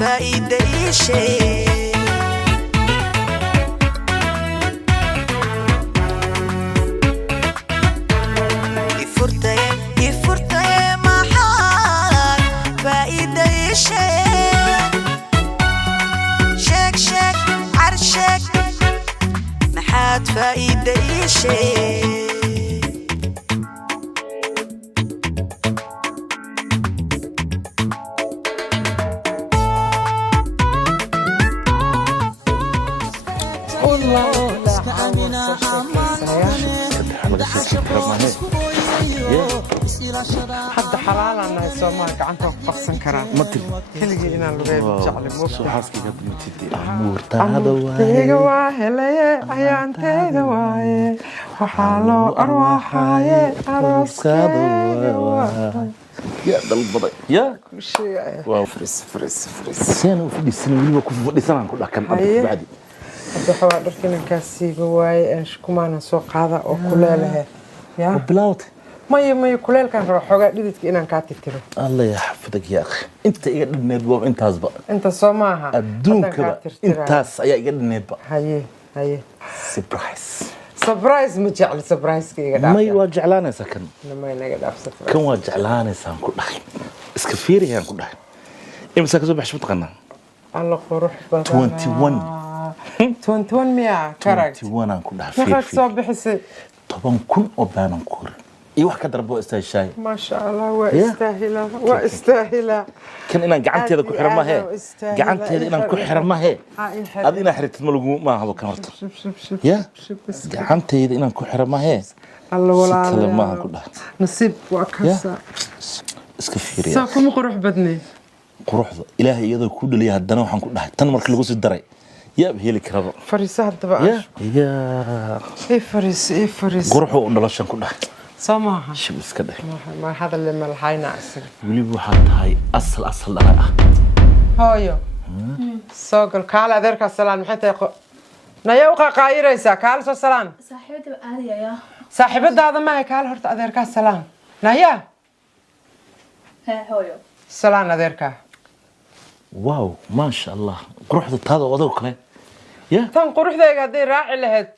فايدة شيء يفرتي ما حال فايدة شيء شك عرشك محاد فايدة شيء حتى حلال أنا السماك عنده قفصن كرام مطل كل جينا لغاية جعل سو حاسكي قد متدي أمورتي واهلية عيانتي واي وحالو أرواحاي أروسكي يا دلبضي يا كل شيء واو فرس سنة في السنة اللي بكون في سنة كلها كان بعدي هذا حوار دركنا كاسيب واي إيش كمان سوق هذا أو كلها يا بلاوت ما كلها كان روح حاجة ديتك إن كاتي ترى الله يحفظك يا أخي أنت يقدر النبوة أنت هزبا أنت سماها أدون كذا أنت يقدر النبوة هاي سبرايز مجعل سبرايز كي ما يواجع لنا سكن ما ينقد أبسط كم واجع لنا سان كل أخي اسكفيري يعني كل أخي إمسك زوج بحشمت قنا الله قروح بدنا 21 مية كرك 21 أنا كل أخي نخاف صوب بحس طبعا كن أبانا كور إيه واحد كدربوا استهشاي ما شاء الله واستاهلا كان إنا قعنتي هذا كحرم ما هي قعنتي هذا إنا كحرم ما هي هذا إنا حريت ملقو ما هذا كمرت يا قعنتي هذا إنا كحرم ما هي الله ولا سكلم ما كلها نصيب وأكسا اسكفيري ساكم قروح بدني قروح إلهي يذو كل اللي هدنا وحن كلها تنمر كل جزء الدري يا بهي لك رضا فريسة تبع يا إيه فريس قروحه ونلاشن كلها سماها شو بس كده ما هذا اللي ملحينا أصلا ولي بوحد هاي أصل لا هايو سوق الكال ذرك السلام حتى يقول نيوقع قايريسا كال السلام صاحبتي عادية يا صاحبتي هذا ما كال هرت ذرك السلام نيا هايو السلام ذرك واو ما شاء الله قروح هذا وضوك له يا تان قروح ذا قاعد راعي لهاد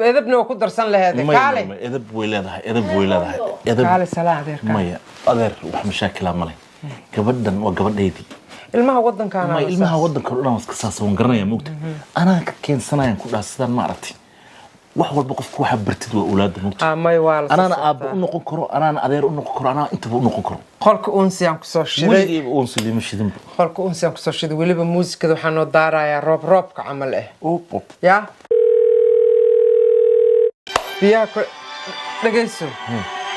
إذا بنو كدر سن لهاد كالي إذا بولادها كالي سلام ذرك مايا أدر وح مشاكل عمله كبدن وقبل هيدي المها ودن كان ما المها ودن كلنا مسكساس ونقرنا يا موجود أنا كين سنة يكون أصلا ما عرفتي وحول بقف كوح برتد وأولاد موجود ما يوال أنا أب أنو كرو أنا أدير أنو كرو أنا أنت بأنو كرو خلك أنسي أنك سوشيد وين أنسي اللي مش ذنب خلك أنسي أنك سوشيد واللي بموسيقى ذو حنو دارا يا روب كعمل إيه أوب يا بياكل دقيسو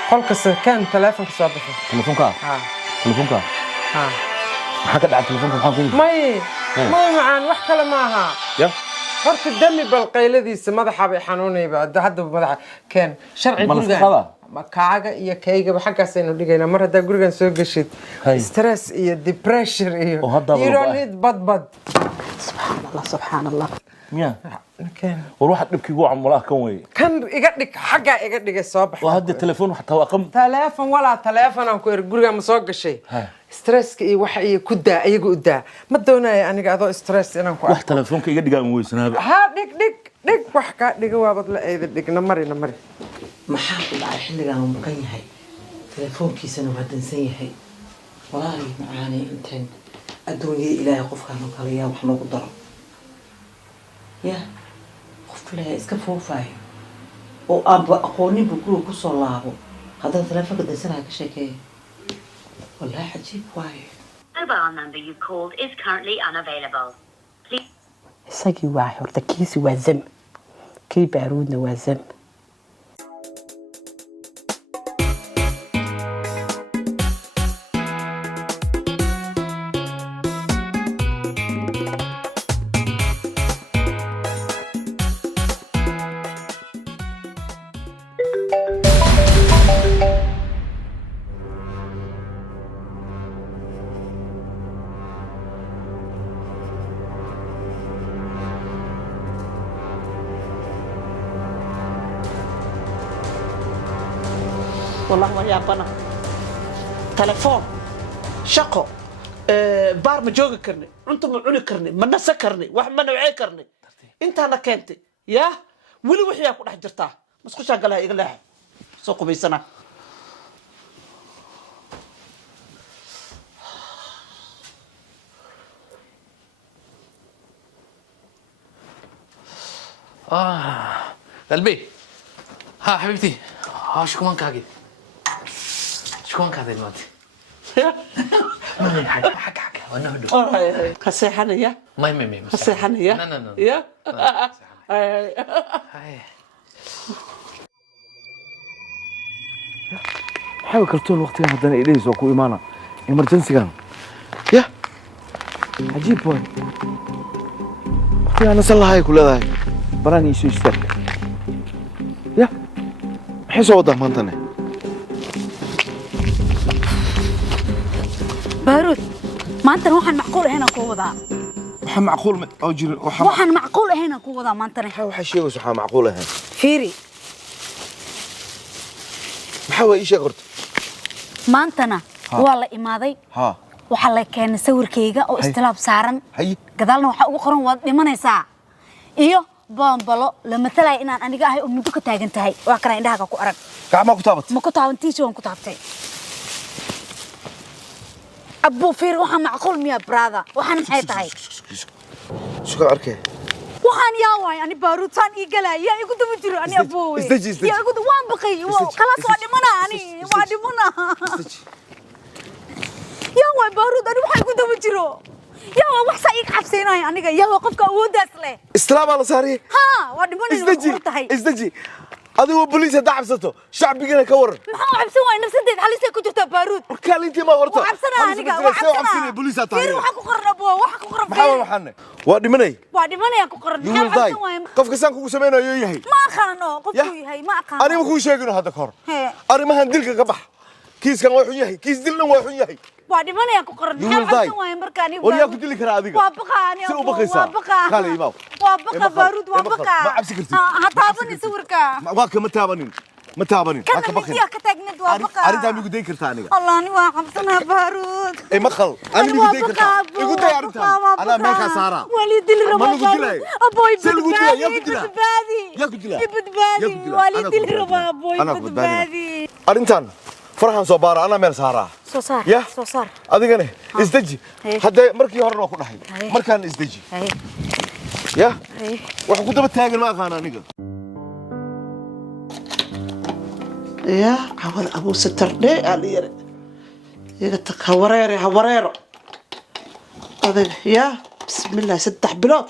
خلك كان تلفونك صابحه تلفونك حكت على تلفونك حاطين ما معان wax kale maaha ya horta dami balqayladiisa madaxa bay xanuunay hadda madaxa keen sharci guriga ma kaaga iyo kayga xaqaas aynu dhigayna mar hada gurigan soo gashid stress iyo depression iyo you don't need bad subhanallah miya keen waxa dhibkii ugu camulaha kan way kan iga dhig xaqa iga dhigay soo baxay waa hadda telefoon waxa tawaaqam telefoon wala telefoon aan ku guriga ma soo gashay stress iyo wax ay ku daa iyagu u daa ma doonayo aniga adoo stress inaan ku wax telefoonka iga dhigaan weysanaaba ha dhig wax ka dhiga waabad la eedo dhigna mari maxaa ku dhacay xilligan uu maqan yahay telefoonkiisana waa dansan yahay walaahi macaani intaan adduunyada ilaahay qofkaan oo kale yaa wax noogu daro ya qof ilaahay iska foofaayo oo aabba aqooninba guriga ku soo laabo haddana telefoonka dansanaa ka sheekeeya والله عجيب وايد. Mobile number you called is currently unavailable. Please. isagii waa horta kiisi waa zam kii baaruudna waa zam والله ما يابنا تلفون شقو baar ma joogi karni cunto ma cuni karni ma nasa karni wax ma nawcey karni intaana keentay yaa weli wixiyaa ku dhex jirtaa masqushaa galaha iga leexo soo qubaysana قلبي ها حبيبتي ها شو كمان كاجي شو كمان كاجي دلوقتي حق وانا هدوء كسيحنا يا ما كسيحنا يا لا يا حاول كرتون وقتها هذا إليس وكو إيمانا إمرجنسي كان يا عجيب وين وقتها أنا صلى هاي كل هاي براني يسوي اشترك يا حيس وضع مانتني بارود ما أنت روحا معقول هنا كوضع وحا معقول أجري روحا معقول هنا كوضع ما أنت وحا شيء وحا معقول هنا فيري محاول إيش قرت ما أنتنا والله إماضي ها وحلا كان سور كيجا أو استلاب سارن هي قدرنا وحق وقرن وضمنا ساعة إيوه بامبلو لما تلاقي إن أنا جاهي ومدوك تاجن تهاي وأكره عندها كأكو أرق كعما كتابت ما كتابتي شو كتابتي أبو فير وحن معقول ميا براذا وحن محيط هاي شو أركي وحن يا واي أنا باروتان إيجلا يا يقول تبترو أنا أبوي استجي يا يقول وان بقي خلاص وادي منا أنا وادي منا يا واي بارود أنا وحن يقول تبترو يا واي وحسا يكحبسينا أنا يا واي قفك أودس له استلام على صاري ها وادي منا استجي هذا بوليس دعبسته شعبي كور ما عبسوا نفسدت على سكوت تبارود وكان انت ما ورطه وعبسنا أنا وعبسنا بوليس فير وحكو قربوا وحكو قرب محاول وحنا وادي مني يا كو قرب يقول قف كسان كو سمينو يهي ما خانو قفو يهي ما خانو أنا ما كو شيغنو هذا كور أنا ما هندلك كبح كيس كان وحو يهي كيس دلنا وحو يهي يا كو قرب مركاني وليا كنت لك راضيك وابقى أنا وابقى قال يماو وابقى بارود وابقى ما عبسي كرتي هتابني صورك واك ما تابنين كان مديا كتجند وابقى أريد أن يقول ديك كرتاني الله أنا وحبسنا بارود إيه مخل أنا يقول ديك كرتاني يقول ديك أريد أنا ملك سارة وليد الربا أبوي بدبادي يا كدلا بدبادي وليد الربا أبوي بدبادي أرينتان فرحان صبارة أنا مل سارة صار يا صار أديك إزدجي هذا مركي هرنا كنا هاي مركان إزدجي يا وحكون ده بتاعي ما كان أنيقا يا عوض أبو سترني على يقتك هوريرو هذا يا بسم الله 6 بلوك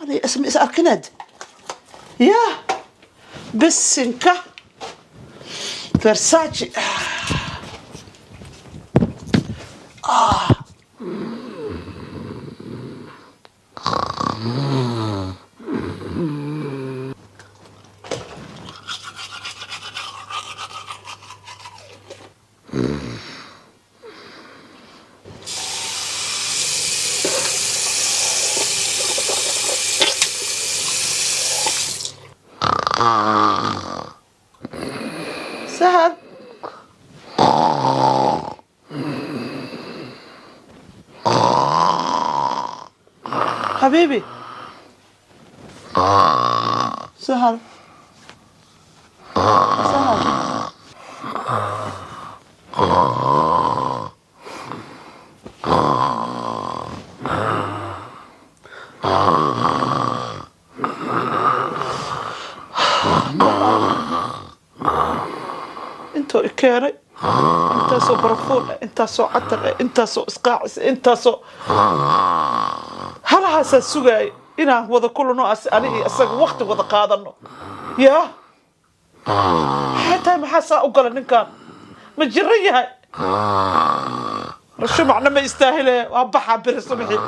هذا اسمي أركند يا بسنكة فرساتشي سهل حبيبي سهل انتو كاري انت سو برفون انت سو عطر انت سو اسقاعس انت سو هل هسا سوغاي إنا وذا كل ناس أنا أسق وقت وذا قادنو يا حتى ما حاسة أقول إن كان مجرية هاي شو معنى ما يستاهل وأبحى برسمحي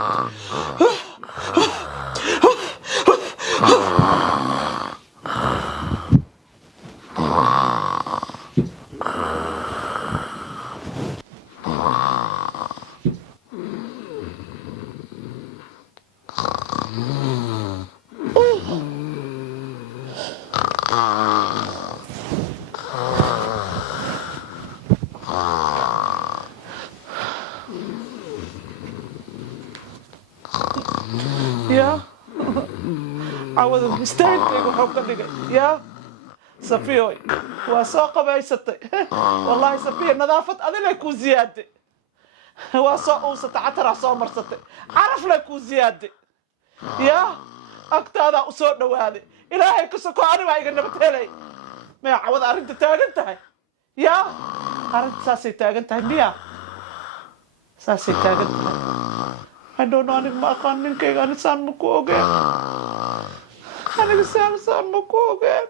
يا عوض مستاهل كيف حب كدقة يا صفيوي وساق بيستي والله صفية نظافة أذن يكون زيادة وساق وسط عترة صامر ستي عرف لكون زيادة يا أكتاذا أصول نوادي إلهي كسكو أنا ما يقلنا بتهلي ما عوض أرنت تاقنتها يا أرنت ساسي تاقنتها ميا ساسي تاقنتها I don't know أنك ما أقان كيف أنا سان مكوغي أنا سان مكوغي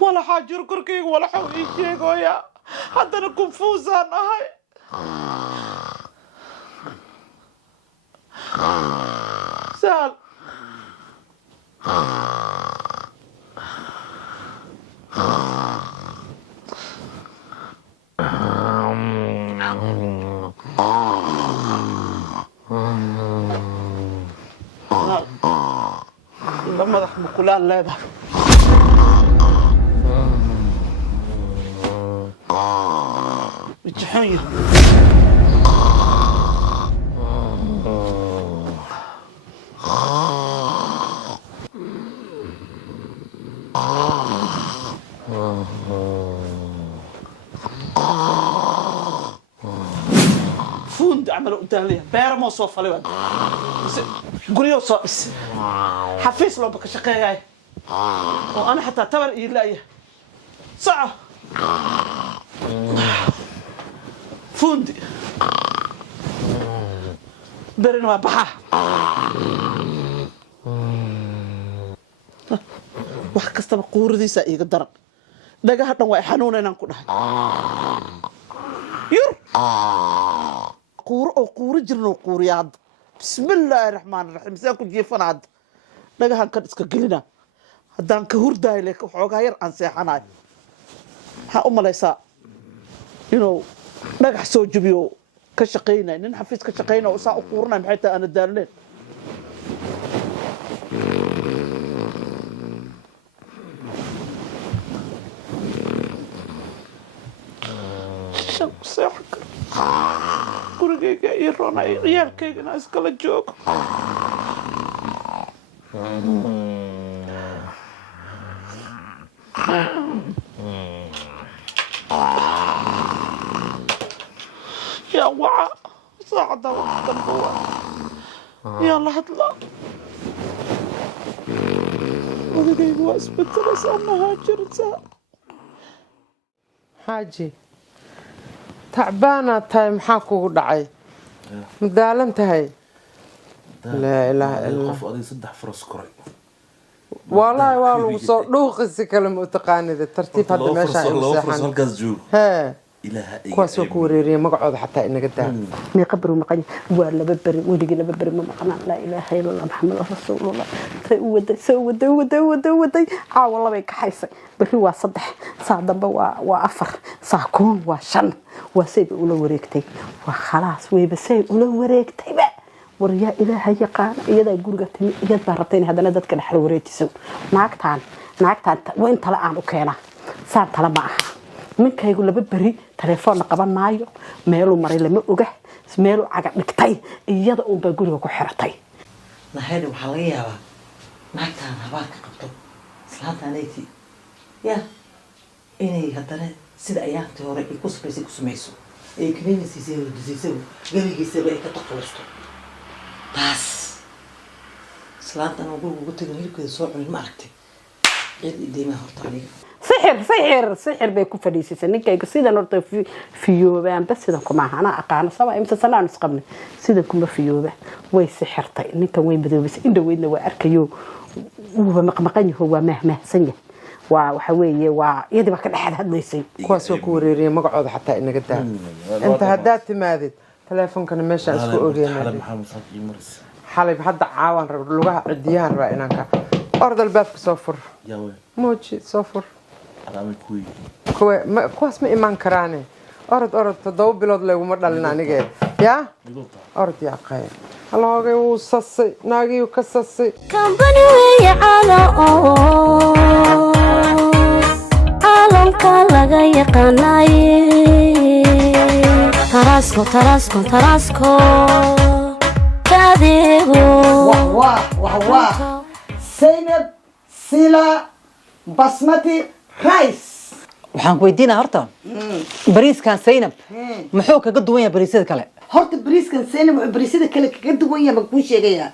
ولا حاجر كركي ولا حوي شيء يا حتى أنا كونفوزان هاي سال لما ذا مكولان لا ذا بتحيي فوند عملوا قدامي بير مو صوفة لي قولي صوص حفيز لو بك شقيقاي وانا حتى اعتبر يلاقيه صعب فوندي برين وبحا wax kastaba quuradiisa iga daran dhagaha dhan way xanuunayaan ku dhahay yur quur jirno quuriyaad bismillaahir rahmaanir rahiim saan ku jiifanaad dhagahan ka iska gelina haddaan ka hurdaay leek xoogaa yar aan seexanaay ha u malaysaa inuu dhagax soo jubiyo ka shaqeynay nin xafiis ka shaqeynay oo saa u quurinay maxay tahay ana daalneen ساحك gurigayga iyo roona ciyaalkaygana iskala joogo yaa waca saacadda waqti dambe yaa la hadlaa odagayga waa isbedelaysaa mahaajirtaa xaaji تعبانة تاي محاكو دعي مدالن تهي لا إله إلا قف أدي صدح فرس كري والله والله صدوق السكلم متقانة الترتيب هذا ماشي الله فرس الجزجو ها إله كواس وكوريري مقعد حتى إنك قدام ما قبر مقني ولا ببر ودي ببر ما مقنا لا إله إلا الله محمد رسول الله سود والله بيك حيسي بري وصدح صعد وأفر صاكون وشن وسيب أولو وريكتي وخلاص ويبسيب أولو وريكتي بقى وريا إله يقان يدا يقول يد بارتين هذا ندت كل حلوريتي سو ناقتان وين طلع عنه كينا صار طلع معها ninka igu laba bari telefoon qaban maayo meelu maray lama oga meelu caga dhigtay iyada oo ba guriga ku xiratay nahayda waxa laga yaabaa naagtaan habaarka qabto islaantaanayti ya inay hadana sida ayaantii hore ay ku samayso ay keenaysiisay oo disayso galigiisa ay ka taqalusto taas islaantan ugu tagay hilibkeeda soo cunin ma aragtay cid idima horta aniga سحر بيكون فريسي سنين كي سيدا نرتو في يوبان بس سيدا كما أنا أقانا سوا إمتى سنة نسقبنا سيدا كما في يوبان وي سحر طيب نيكا وين بدو بس إندا وين وأركيو ومقمقني هو مهما سنة وحوية ويدي بك الأحد هذا يصير كواس وكوريري مقعد حتى إنك قدام أنت هدات ماذي تلفون كان ماشي أسكو أوغينا حالي حد عاون لغة عديان رأيناك أرض الباب صفر موجي صفر كواس ما إيمان كراني أرد تدوب بلاد لو مرة لنا نيجي يا أرد يا قايل الله جاي وصصي ناجي وكسصي كمبني ويا عالم كلا جاي قناي تراسكو adeego واه سينب سيلا بسمتي رايس waxaan ku weydiinaa horta bariiskan Saynab muxuu kaga duwan yahay bariisyada kale horta bariiskan Saynab wuxuu bariisyada kale kaga duwan yahay ma kuu sheegaya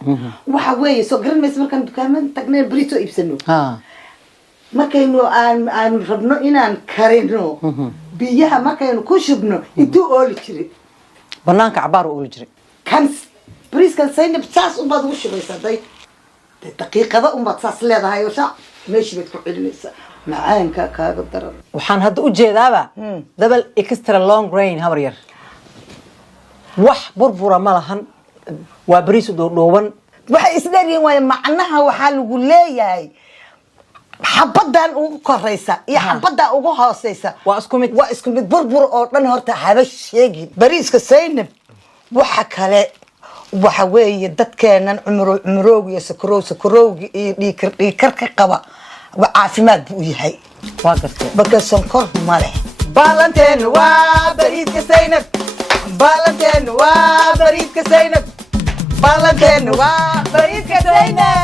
waxa weeye soo garan mayso markaan dukaamada tagnay bariis oo iibsano markaynu aan rabno inaan karino biyaha markaynu ku shubno intuu ooli jiray banaanka cabaar oo ooli jiray kan bariiskan Saynab saas u baad ugu shubaysaa daqiiqada u baad saas leedahay oo meeshii baad ku celinaysaa macaanka kaaga daran waxaan hadda u jeedaaba double extra long grain habar yar wax burbura ma lahan waa bariis dhooban waxay isdheeriyeen way macnaha waxa lagu leeyahay xabadan ugu koreysa iyo xabada ugu hooseysa waa isku mid burbur oo dhan horta haba sheegin bariiska Saynab waxa kale waxa weeye dadkeenan cumroog iyo sakarowg iyo dhiikar ka qaba caafimaad buu yahay waa gartay marka sonkor ma leh balanteen waa bariiska Saynab balanteen waa bariiska Saynab balanteen waa bariiska Saynab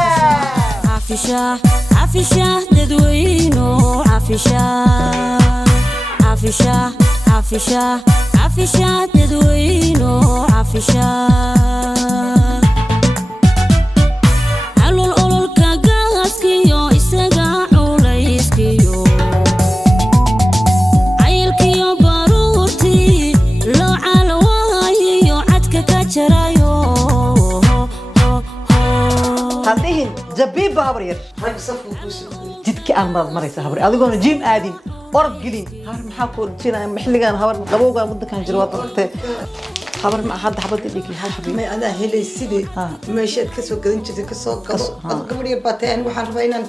عفشة تدوينو عفشة تدوينو عفشة علو الأولو كاقاسكيو إساقا عوليسكيو عيلكيو باروتي لو عالوايو عدك كاتشرايو هذه زبيب هبرير jidka aan maraysa habar adigoona jim aadin orod gelin har maxaa ku jiraan maxligan habar qabowga mudakan jiro wada tagtay habar ma hadda xabada dhigi hal xabin ma ana helay sidii meeshaad ka soo gadan jirtay ka soo gado gabadhiya bateen waxaan rabaa inaan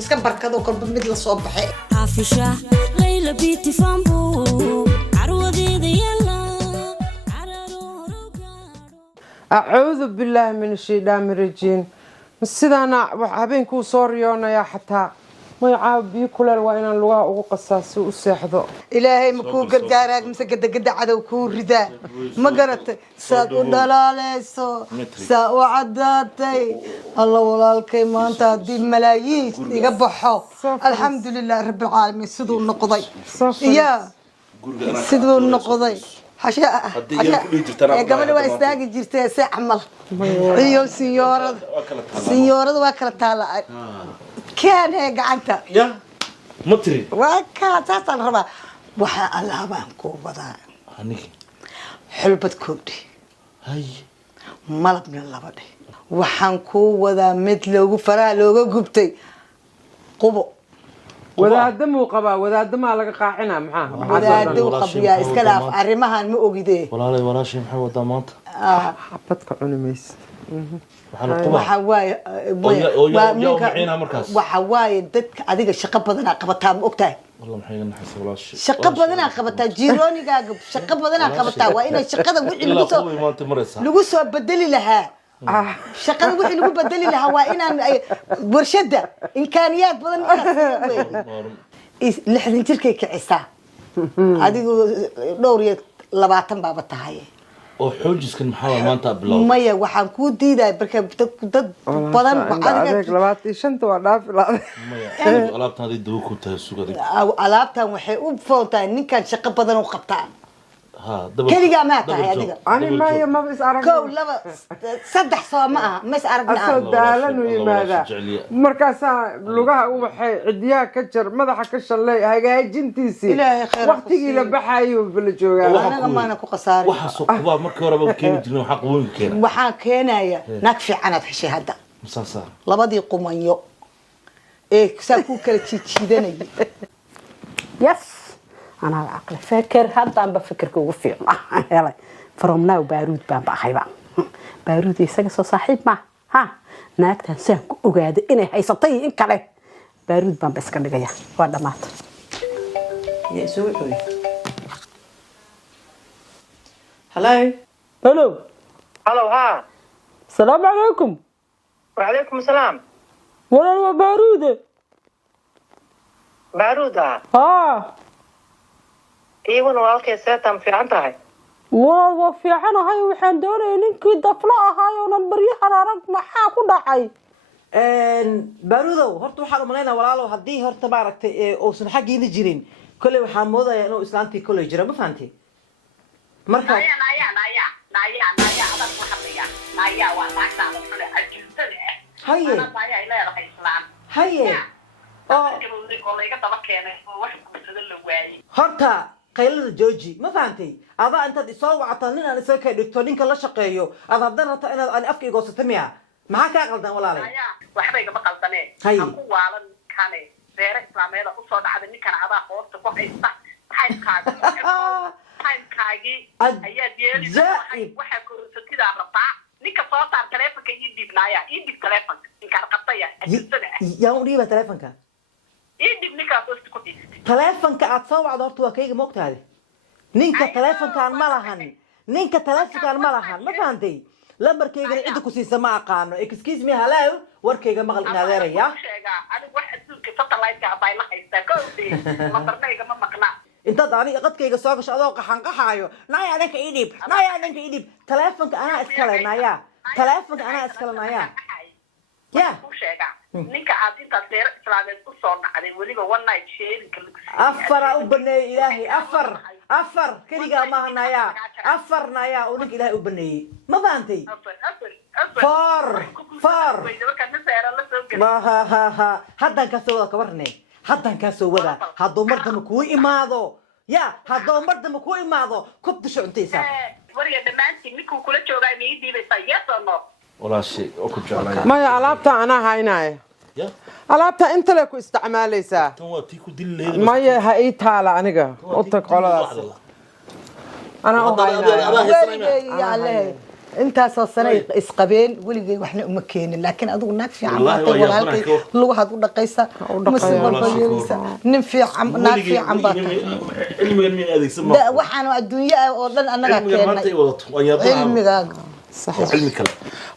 iska barkado kolba mid la soo baxay عافشة ليلى بيتي فامبو عروضي يلا أعوذ بالله من الشيطان الرجيم sidaana habeenkuu soo riyoonayaa xataa magacaa biyo kuleel waa inaan lugaha ugu qasaasi u seexdo ilaahay ma kuu gargaaraa mise gadagada cadow kuu ridaa ma garatay saad u dhalaaleyso saa u caddaatay alla walaalkay maanta haddii malaayiin iga baxo alxamdulilah rabbilcaalamiin siduu noqday yaa siduu noqday gabadha waa istaagi jirtay si camal iyo sinyoorada waa kala taala keenee gacanta ma tiri waa kaa saasaan rabaa waxaa allaabaan kuu wadaa xulbad koodhi malabna laba dheh waxaan kuu wadaa mid loogu faraha looga gubtay qubo wadaada muu qabaa wadaada maa laga qaacina maxaa wadaada uu qabiyaa iska dhaaf arrimahan ma ogidee walaashay maxay wadaa maanta xabadka cuni maysa waxa waaye dadka adiga shaqo badanaa qabataa ma ogtahay shaqo badanaa qabataa jiroonigaaga shaqo badanaa qabataa waa inay shaqada wixii lagu soo bedeli lahaa shaqada wixii lagu bedeli lahaa waa inaan warshada imkaaniyaad badan lixdan jirkay kicisaa adigu dhowr iyo 20 baaba tahay oo xoojiskan maxaa maanta bilow maya waxaan ku diiday barka dad badan adiga 25 waa dhaaf ilaa maya alaabtan ay daba ku tahay suuqada alaabtan waxay u foontaa ninkan shaqo badan u qabtaa كلي ما تعي أنا ما بس أعرف كول لا صدح صار معه مس أعرفنا أصل دالن ويماذا مركزا لغة وحي عديا كشر ماذا حكشر لي هاي جنتيسي وقتي إلى بحايو بالجوجا أنا ما أنا كقصار وحسوا قبا مركز ربع كين جنو حق وين كين وحكينا يا نكفي عنا تحشي هذا مسافر لبدي قميو إيه سأكون كل شيء كذا يس أنا العقل فكر هذا أنا بفكر كوفي يلا فرمنا وبارود بحيبا بارود يسقى صاحب ما ها ناك تنسى وقاعد إنه هيسطي إن كله بارود بس كان جاي ولا مات يسوي شوي هلاي هلو هلو ها السلام عليكم وعليكم السلام ولا بارودة بارودة ها ايوه والله سيتم في عنتها وفيعنا هاي وحان دوني نينكي دفلا هاي ونبريها رارك maxaa ku dhacay baarudow horta waxaan u maleynaa walaalow haddii horta maaragtay uusan xaggiina jirin kolley waxaan moodayaa inuu islaantii kolley jira ma fahantay marka haye horta qaylada jooji ma fahantay adaa intaad isoo wacata nin aan isoo kay dhigto ninka la shaqeeyo aad haddana rabta inaad aan afka igoosato miya maxaa kaa qaldan walaalay waxba igama qaldanee ha ku waalan kane reere islaameeda usoo dhacday ninkan adaa hoosta ku haysta timekaagii ayaad yeelisa waxaa korsatidaa rabtaa ninka soo saar taleefonka ii dhiibnaaya ii dhib taleefonka ninkaan qabtaya ajirtada yaa u dhiiba taleefonka ii dhib ninkaas hoosta ku dhiibtay taleefonka aad soo wacdo horta waa kayga moogtaade ninka taleefonkaan ma lahan ninka taleefonkaan ma lahan ma fahantay lambarkaygana cidda ku siisa ma aqaano excuse me hello warkayga maqal in adeeraya anigu wax adduunka satellite-ka abay la haystaa kowdii masarnayga ma maqnaa intaad aniga qadkayga soo gasho adoo qaxanqaxaayo naya dhanka ii dhiib naya dhanka ii dhiib taleefonka anaa iskale naya taleefonka anaa iskale naya ya ninka aad intaad reero islaameed usoo dhacday weliba one night sharinka afara u baneeyey ilaahay afar keligaa maaha naya afar naya uu ninka ilaahay u baneeyey ma fahantay far ha haddaan kaa soo wada kabarne haddaan kaa soo wada hadduu mar dambe kuu imaado ya hadduu mar dambe kuu imaado kub dusha cuntaysaa wariga dhammaantiin ninkuu kula joogaa ma ii dhiibaysaa yes or no walaashay oo ku jeclaya maya alaabta anaa haynaya alaabta inta le ku isticmaalaysaa tan waa tii ku dili maya ha ii taala aniga u tag qoladaas anaa u haynaya intaasoo sano isqabeen weligay waxna uma keenin laakiin adigu naag fiican baatay walaalkay lugahaad u dhaqaysa masi walba yeelaysa nin fiican naag fiican baatay waxaan adduunyo ah oo dhan annaga keenay cilmigaaga cilmi kale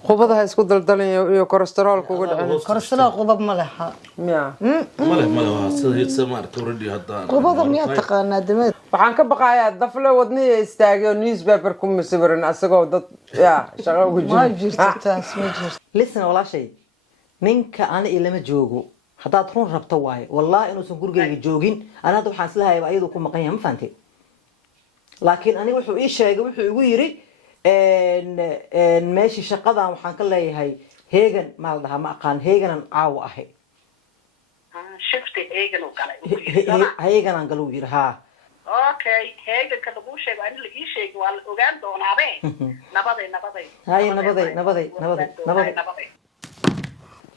qubadaha isku daldalan iyo kolestaroolka uga dhacay kolestarool qubab ma laha miya waa sida maartay already hadda qubada miya taqaanaa dameed waxaan ka baqayaa dafle wadnihi istaagay newspaper ku masibirin asagoo dad ya shaqo ugu jira ma jirto taas ma jirto listen walaashay ninka ana ilama joogo haddaad run rabto waaye wallahi inuusan gurigayga joogin ana hadda waxaan islahayaa ayadu ku maqan yahay ma fahantay laakiin aniga wuxuu ii sheegay wuxuu igu yiri meeshii shaqadan waxaan ka leeyahay heegan maa la dhahaa ma aqaan heeganan caawo ahay heeganaan galuu yiri haa okay heeganka laguu sheego ani la ii sheegi waa la ogaan doonaabe nabaday haye nabaday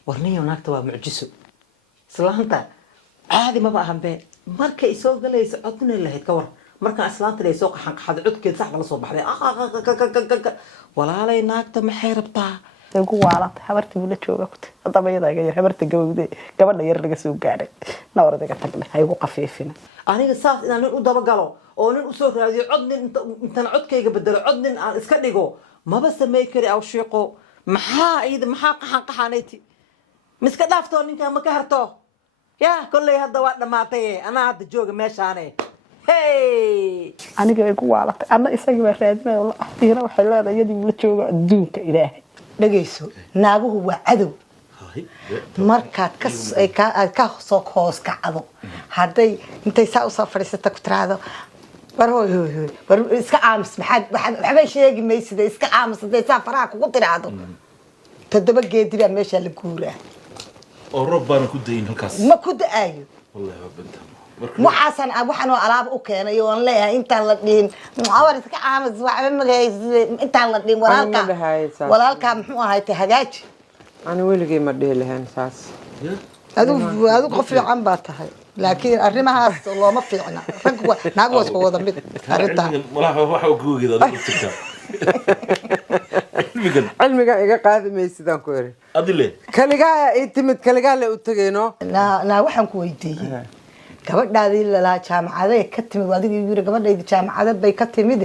warniyo naagta waa mucjiso islaanta caadi maba ahan be markay soo galaysa codnay lahayd ka war markaan islaanta lay soo qaxanqaxday codkeed sax la soo baxday walaalay naagta maxay rabtaa ugu waalata habartii la jooga ku dabayadaga yar habarta gabadha gabadha yar laga soo gaaray nawaradaga tagnay hay ugu qafiifina aniga saas inaan nin u daba galo oo nin u soo raadiyo cod nin intaan codkayga bedelo cod nin aan iska dhigo maba samay kari aw sheeqo maxaa qaxanqaxanayti miska dhaaftoo ninkaan ma ka harto ya kolley hadda waa dhammaatay anaa hadda jooga meeshaane aniga ay ku waalatay anna isaga baa raadinaya la ahtiina waxay leedahay iyadii la joogo adduunka ilaahay dhageyso naaguhu waa cadow markaad ka soo hoos kacdo hadday intay saa usoo fadhiisata ku tiraahdo war hooy war iska aamus waxbay sheegi maysida iska aamus hadday saa faraha kugu tiraahdo 7 geedi baa meesha la guuraa oo roob baan ku dayin halkaas ma ku daayo wallahi waa banta waxaan alaab u keenay oo aan leeyahay intaan la dhihin awar iska aamus waxba magays intaan la dhihin walaalka muxuu ahaay hagaaji ani weligay ma dhihi lahayn saas adigu qof fiican baa tahay laakiin arrimahaas looma fiicna raggu naag waa isku wada mid arrinta malaha waxa uu googeeda adigu tigta cilmiga iga qaadimaysidaan ku eri adile kaligaa ay timid kaligaa la u tagayno naa waxaan ku weydiiyey gabadhaadii lalaa jaamacaday ka timid adiga yiri gabadhaydi jaamacada bay ka timid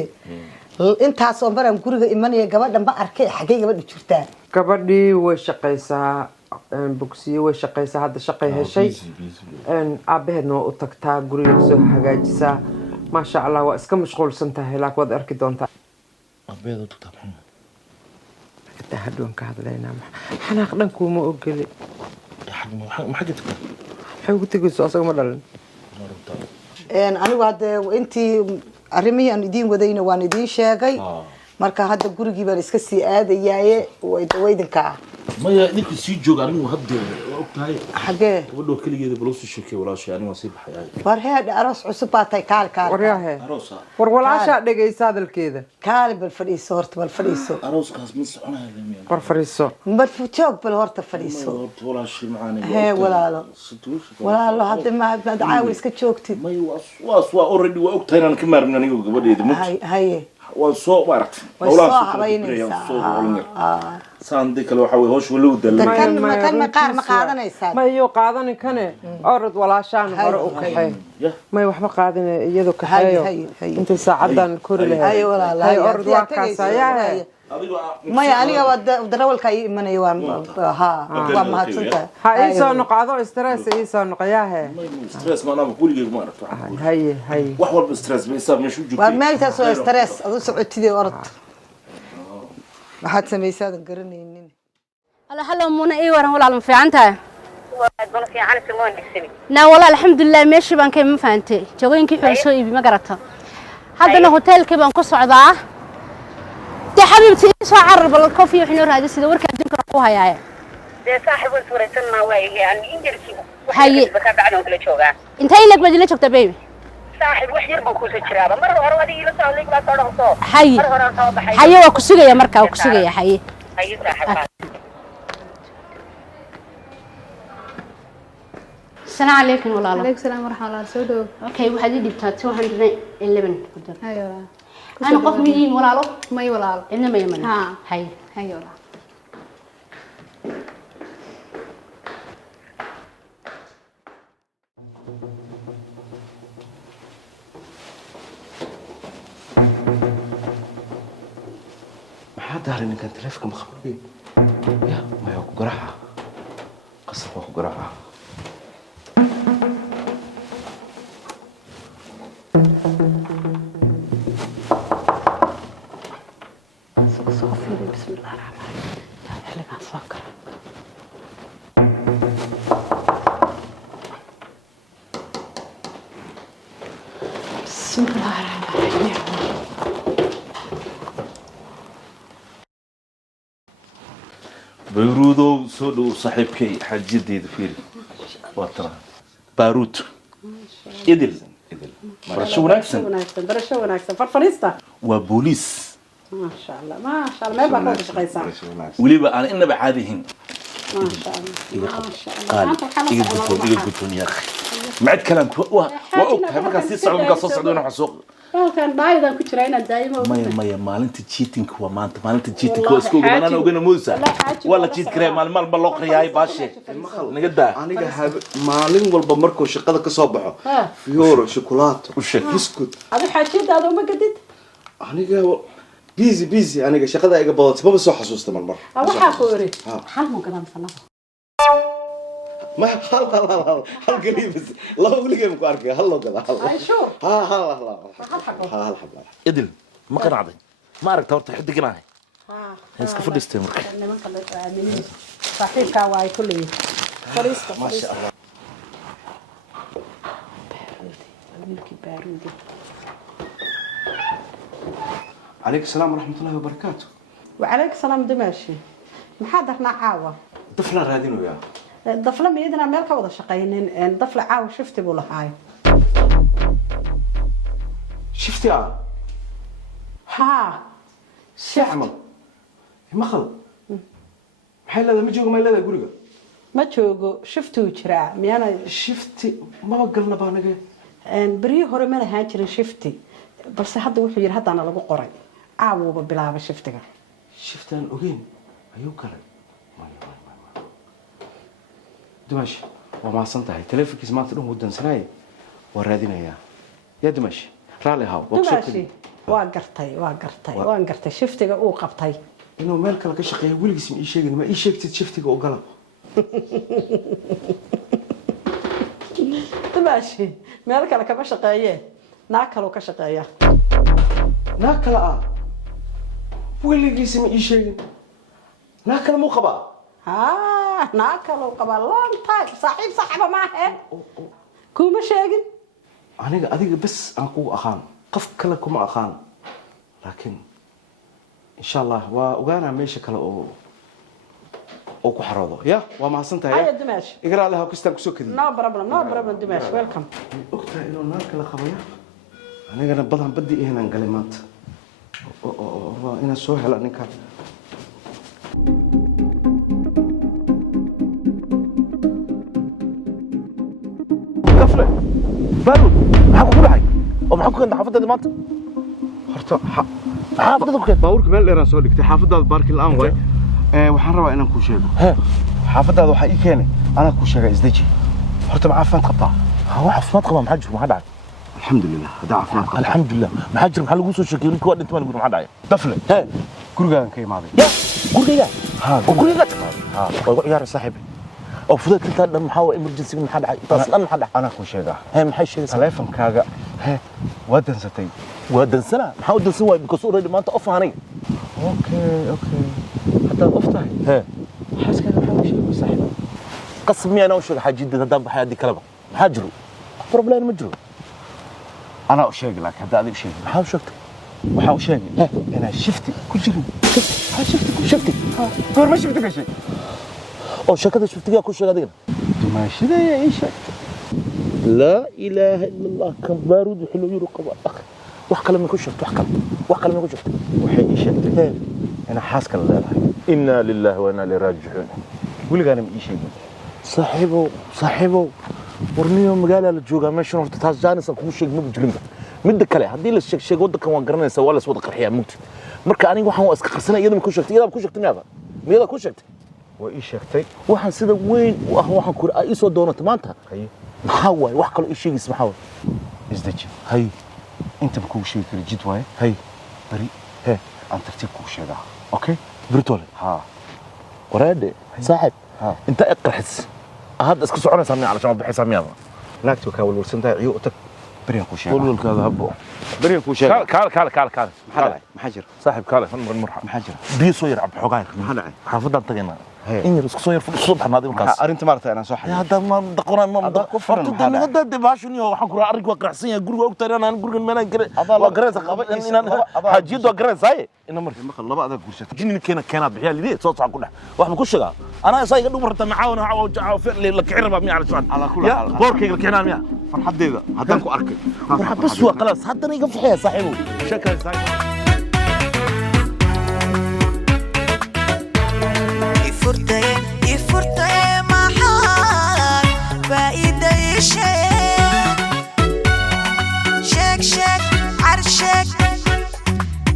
intaas oo maraan guriga imanaya gabadha ma arkay xagee gabadhu jirtaa gabadhii way shaqaysaa bogsiyo way shaqaysaa hadda shaqay heshay aabaheedna waa u tagtaa guriga soo hagaajisaa maasha allah waa iska mashquulsan tahay laakiin waad arki doontaa abeedo tagtaa inta hadhoon ka hadlaynaa xanaaq dhan kuuma ogoli maxaa jirta maxay ugu tegayso asaga ma dhalin anigu hadda intii arrimihii aan idiin wadayna waan idiin sheegay marka hadda gurigii baan iska sii aadayaaye waydinkaa maya idinka sii jooga anigu hadda waa ogtahay xagee gabadhoo keligeeda baloosu sheekay walaashay anigu waan sii baxay war heedhe aroos cusub baa tahay kaali waryahe war walaashaa dhegaysa hadalkeeda kaali bal fadhiiso horta bal fadhiiso arooskaas ma soconaya war fadhiiso bal joog bal horta fadhiiso walaashay macaani hee walaalo hadda maad caawi iska joogtid may waa already waa ogtahay inaan ka maarmin aniga gabadheeda haye waan soo maaragtay saandii kale waxaa wey hoosh walow dalkan qaar ma qaadanaysaa mayo qaadani kane orod walaashaan hore u kaxee may waxba qaadine iyadoo kaxeeyo intay saacadan kori lahayd orod waa kaasayaahe maya aniga darawalka ii imanaya waa mahadsantahay ha ii soo noqdo stress ii soo noqoyaahe stress maanaam kuligeyga ma aragto haye wax walba stress ma isaab meeshu joogtay waa meeltaas oo stress adu socotidee orod waxaad samaysaadan garanaynin halo muna ii waran walaal ma fiican tahay na walaal alxamdulilah meeshii baan ka ma fahamtay jawooyinkii xoolo soo iibi ma garato haddana hoteelkii baan ku socdaa حبيبتي سو عرب الكوفي وحنا رادي سيده وركا دنكا ku hayaaye de saaxiib way suuraysanna way yani injilkii haye baka bacdo kala jooga intay lag badina joogta baby saaxiib wax yar buu ku soo jiraaba mar hore wadii ila soo leeg la soo dhaqso haye mar hore soo baxay haye waa ku sugaya markaa waa ku sugaya haye haye saaxiib السلام عليكم والله عليكم السلام ورحمة الله سودو اوكي waxaad ii dhibtaa 211 ku dar hayo أنا قف مين ولا له ما ولا له إنما يمنع ها هاي ولا ما حد هاري إنك أنت ليفك مخبرين يا ما يوكو قرعة قصر وكو قرعة بسم الله الرحمن الرحيم حلقة صاكر بسم الله الرحمن الرحيم بيرودو سودو صاحبكي حاجدي فيري واترا باروت إدل برشا وناكسن فرفريستا وبوليس ما شاء الله ما شاء الله ما يبقى شقيسان وليبا أنا إنما عاديهن ما شاء الله ما شاء الله قال يقولون يا أخي معد كلام وأوك هم كان سيسعوا هم كان صعدون على السوق كان بايدا كترينا دايما ما أنت تشيتينك وما أنت تشيتينك واسكوك أنا وقنا موسى ولا تشيت كريم مال بلوقري هاي باشي نقدر أنا مالين والبمركو شقة كصبحه فيورو شوكولاتة بسكوت هذا حاجة هذا ما قديد أنا بيزي أنا شقة إيجا بضت ما بس حسوس تمر مرة أبو حاكوري حل مو قدام صلاة ما هل قريب بس الله يقول لك مكارك هلا كذا هلا شو هلا إدل ما كان عادي ما أعرف تورت حد جناهي هيسك فلسطين مركي صحيح كواي كله فلسطين ما شاء الله بارودي عليك السلام ورحمة الله وبركاته وعليك السلام دماشي محاضرنا عاوة طفلة رادينو يا الطفلة بيدنا مالك وضع شقينين الطفلة عاوة شفتي بولا هاي شفتي ها شو عمل ما خل محل هذا مجوق ما إلا قرقة ما تشوقو شفتو جرا ميانا شفتي ما وقلنا بانك بري هوري ما لها جرين شفتي بس هذا وحي هذا أنا لقو قري عاوة بلعبة شفتك شفتان أوجين أيو كرم دمشق وما صنتها تلفك اسمها تروح ودن سناي ورادينا يا دمشق رالي هاو دمشق وقرتي شفتك أو قبتي إنه مالك لك شقي ولي اسم إيش ما إيش شفتك أو قلب دمشق مالك لك ما شقيه naag kaloo ka shaqeeya naag kale ah weligiisa ma ii sheegin naag kale muu qabaa naag kaloo qabaa long time saaxiib saxaba maahe kuma sheegin aniga adiga bes aan kugu aqaan qof kale kuma aqaan laakiin insha allah waa ogaanaa meesha kale oo ku xaroodo ya waa mahadsantahay haya dimash igraa leh kastaan kusoo kadiyay no problem dimash welcome ogtahay inuu naag kale qabayo anigana badan baddi ihinaan galay maanta waa inaan soo hela ninkaan قفله بارود maxaa ku dhacay oo maxaa ku keenay xaafadada maanta horta xaafadada ku keenay baaburka meel dheer aan soo dhigtay xaafadada baarkin la'aan way waxaan rabaa inaan ku sheego xaafadada waxa ii keenay anaa ku sheegay isdaji horta ma caafimaad qabtaa waa caafimaad qabaa maxaa jiro maxaa dhacay alxamdulilah hadaa caafimaad qabtaa alxamdulilah maxaa jiro maxaa lagu soo sheegay ninka waa dhinta maxaa dhacay dafle gurigaagan ka imaaday gurigayga gurigayga waa ciyaar saaxiib oo fudud inta dhan maxaa waa emergency maxaa dhacay taas dhan maxaa dhacay anaa ku sheegaa maxay sheegaysaa taleefankaaga waa dansatay waa dansana maxaa u dansan waay because already maanta off aanay okay haddaad off tahay xaaskaaga maxaa u sheegay saaxiib qasab miyana u sheegay xaajidda haddaan baxay haddii kaleba maxaa jiro problem ma jiro anaa u sheegay laakiin hadda adiga u sheegay maxaa u sheegtay waxaa u sheegay inaa shifti ku jirin shifti goorma shifti gashay oo shakada shiftiga ku sheegay adigana dumaashadaya ii sheegtay laa ilaaha illa allah kan baarud wuxuu loo yiri qaba wax kale ma ku sheegtay wax kale ma ku sheegtay waxay ii sheegtay inaa xaas kale leedahay inna lillahi wa inna ilayhi raaji'uun weligaana ma ii sheegin saaxiibow warniyo magaala la joogaa meeshan horta taas jaanis aan kugu sheegay ma jirinba midda kale haddii la sheeg waddankan waan garanaysaa waa la is wada qarxiyaa mugti marka aniga waxaan waa iska qarsanay iyada ma ku sheegtay iyada ku sheegtay miyada ku sheegtay waa ii sheegtay waxaan sida weyn u ah waxaan ku ii soo doonata maanta maxaa waaye wax kale ii sheegaysa maxaa waaye isdaji hay inta ma kugu sheegi kari jid waaye hay bari aan tartiib kugu sheegaa okay بريتولي ها ورادي صاحب انت اقرحس هذا اسكو سكونيسا مي علشان بحيسا مياضا naagtu ka walwalsantahay ciyuuta bariyan ku sheega walwalkaada habo bariyan ku sheega kaal maxaa jira saaxib kaale fan marxa maxaa jira biyo soo yar ab xogaay maxaa dhacay xaafadaan tagayna in yar isku soo yar subax naadi markaas arinta maartay inaan soo xaday hada ma daqona ma horta dibashun iyo waxaan ku raa arig waa qarxsan yahay guriga og taray aan guriga meelaan gare waa gareysa inaan hajido gareysaay ina mar laba adag gursatay jinni keena bixiya lidii soo soo ku dhax wax ma ku sheega ana isay iga dhumarta macaawna waxa ficil la kicirba mi ala socod ya boorkayga kicina miya farxadeeda haddaan ku arkay farxad bas waa qalas haddana iga fixiya saaxiibo shakal saaxiibo ifurtay maxaa faa'iida sheeg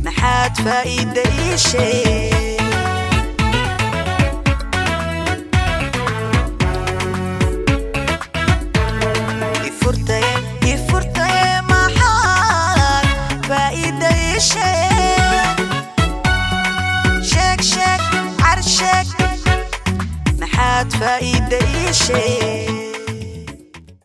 maxaad faa'iida sheeg